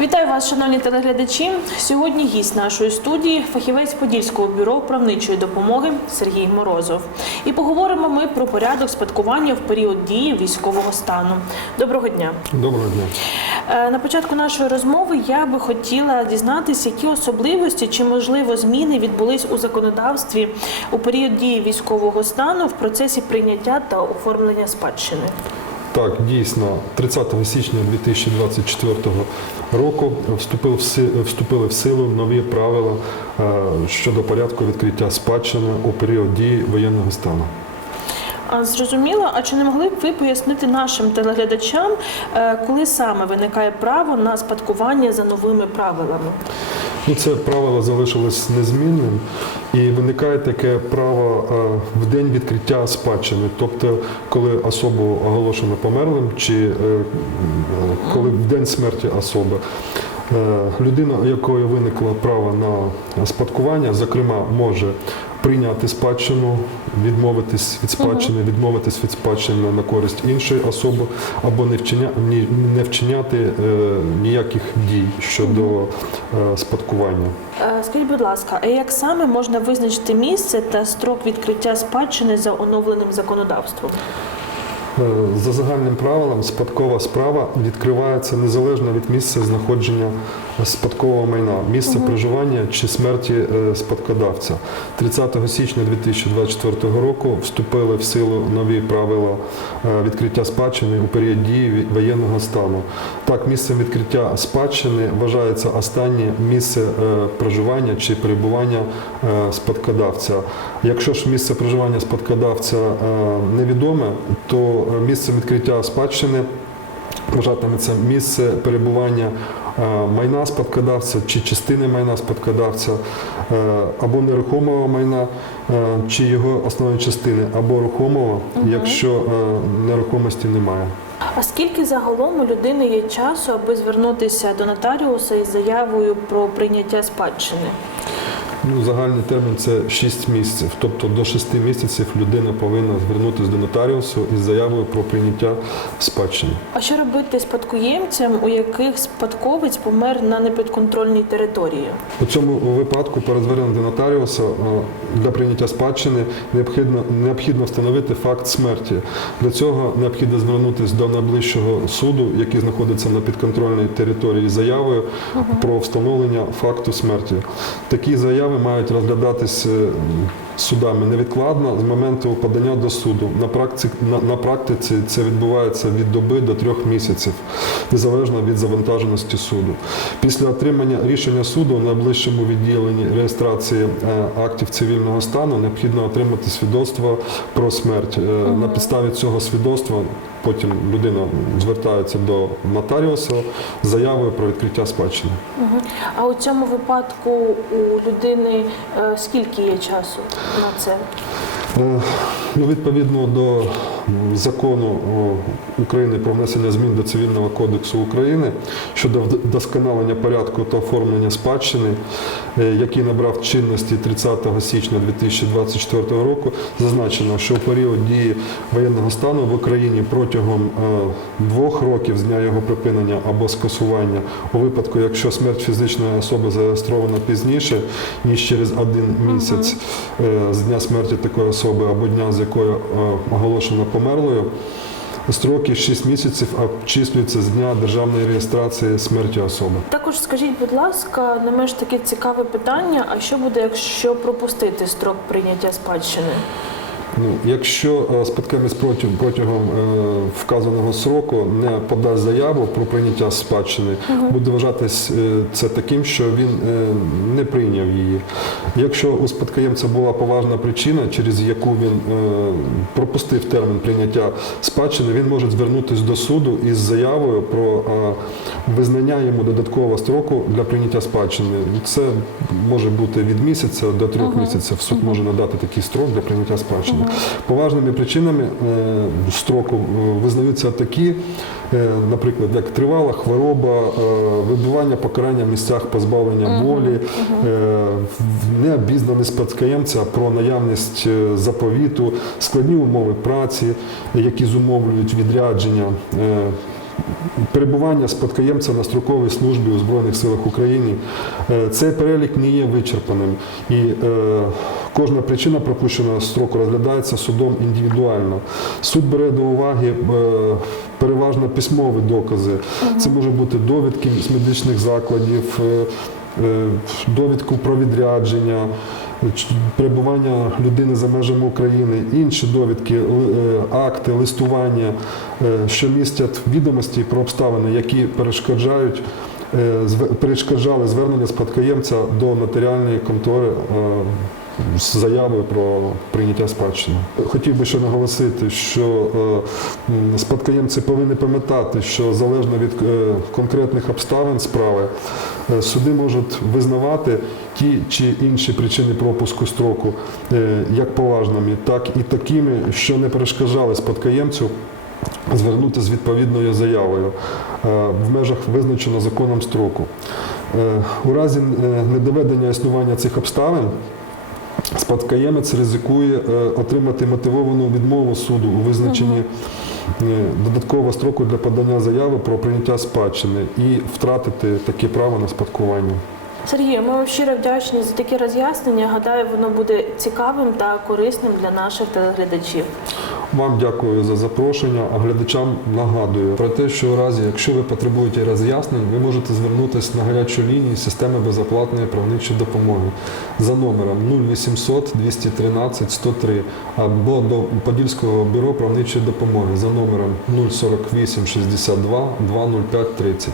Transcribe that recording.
Вітаю вас, шановні телеглядачі. Сьогодні гість нашої студії фахівець Подільського бюро правничої допомоги Сергій Морозов. І поговоримо ми про порядок спадкування в період дії військового стану. Доброго дня. Доброго дня. Е, На початку нашої розмови я би хотіла дізнатися, які особливості чи можливо зміни відбулись у законодавстві у період дії військового стану в процесі прийняття та оформлення спадщини. Так, дійсно, 30 січня 2024 року вступив си- вступили в силу нові правила е, щодо порядку відкриття спадщини у період дії воєнного стану. А зрозуміло, а чи не могли б ви пояснити нашим телеглядачам, е, коли саме виникає право на спадкування за новими правилами? Ну, це правило залишилось незмінним і виникає таке право е, в день відкриття спадщини, тобто коли особу оголошено померлим, чи е, коли в день смерті особи. Е, Людина, у якої виникло право на спадкування, зокрема, може прийняти спадщину, відмовитись від спадщини, відмовитись від спадщини на користь іншої особи, або не вчиняти е, ніяких дій щодо спадкування. Е, Скажіть, будь ласка, а як саме можна визначити місце та строк відкриття спадщини за оновленим законодавством? Е, За загальним правилом, спадкова справа відкривається незалежно від місця знаходження спадкового майна, місця проживання чи смерті е, спадкодавця. 30 січня 2024 року вступили в силу нові правила е, відкриття спадщини у період дії воєнного стану. Так, місцем відкриття спадщини вважається останнє місце проживання чи перебування спадкодавця. Якщо ж місце проживання спадкодавця невідоме, то місцем відкриття спадщини вважатиметься місце перебування е, майна спадкодавця чи частини майна спадкодавця, е, або нерухомого майна, е, чи його основної частини, або рухомого, якщо е, нерухомості немає. А скільки загалом у людини є часу, аби звернутися до нотаріуса із заявою про прийняття спадщини? Ну, загальний термін це 6 місяців. Тобто до 6 місяців людина повинна звернутися до нотаріусу із заявою про прийняття спадщини. А що робити спадкоємцям, у яких спадковець помер на непідконтрольній території? У цьому випадку перед зверненням до нотаріуса для прийняття спадщини необхідно, необхідно встановити факт смерті. Для цього необхідно звернутися до найближчого суду, який знаходиться на підконтрольній території заявою про встановлення факту смерті. Такі заяви мають розглядатись е, судами невідкладно з моменту подання до суду. На практиці, на, на практиці це відбувається від доби до трьох місяців, незалежно від завантаженості суду. Після отримання рішення суду в найближчому відділенні реєстрації е, актів цивільного стану необхідно отримати свідоцтво про смерть. Е, На підставі цього свідоцтва потім людина звертається до нотаріуса з заявою про відкриття спадщини. А у цьому випадку у людини е, скільки є часу на це? Е, Ну, відповідно до закону України про внесення змін до Цивільного кодексу України щодо вдосконалення порядку та оформлення спадщини, е, який набрав чинності 30 січня 2024 року, зазначено, що у період дії воєнного стану в Україні протягом е, двох років з дня його припинення або скасування, у випадку, якщо смерть фізичної особи зареєстрована пізніше, ніж через один місяць е, з дня смерті такої особи або дня, з якої оголошено померлою. Строки 6 місяців обчислюються з дня державної реєстрації смерті особи. Також скажіть, будь ласка, не менш таке цікаве питання: а що буде, якщо пропустити строк прийняття спадщини? Ну, якщо е, протягом, протягом е, вказаного сроку не подасть заяву про прийняття спадщини, буде вважатись е, це таким, що він не прийняв її. Якщо у спадкоємця була поважна причина, через яку він пропустив термін прийняття спадщини, він може звернутися до суду із заявою про визнання йому додаткового строку для прийняття спадщини. Це може бути від місяця до трьох місяців. Суд може надати такий строк для прийняття спадщини. Поважними причинами е, строку е, визнаються такі, е, наприклад, як тривала хвороба, вибивання покарання в місцях позбавлення волі, в- необізнаність спадкоємця про наявність заповіту, складні умови праці, які зумовлюють відрядження. Перебування спадкоємця на строковій службі у Збройних силах України. Е, Цей перелік не є вичерпаним, і е, кожна причина пропущеного строку розглядається судом індивідуально. Суд бере до уваги е, переважно письмові докази. Це може бути довідки з медичних закладів, довідку про відрядження. Перебування людини за межами України, інші довідки, е, акти, листування, е, що містять відомості про обставини, які перешкоджають е, перешкоджали звернення спадкоємця до нотаріальної контори з заявою про прийняття спадщини. Хотів би ще наголосити, що е, спадкоємці повинні пам'ятати, що залежно від е, конкретних обставин справи, е, суди можуть визнавати ті чи інші причини пропуску строку як поважними, так і такими, що не перешкоджали спадкоємцю звернути з відповідною заявою в межах визначеного законом строку. У разі недоведення існування цих обставин спадкоємець ризикує е, отримати мотивовану відмову суду у визначенні е, додаткового строку для подання заяви про прийняття спадщини і втратити таке право на спадкування. Сергію, ми вам щиро вдячні за такі роз'яснення. Гадаю, воно буде цікавим та корисним для наших телеглядачів. Вам дякую за запрошення, а глядачам нагадую про те, що у разі, якщо ви потребуєте роз'яснень, ви можете звернутися на гарячу лінію системи безоплатної правничої допомоги за номером 0800 213 103 або до Подільського бюро правничої допомоги за номером 048 62 205 30.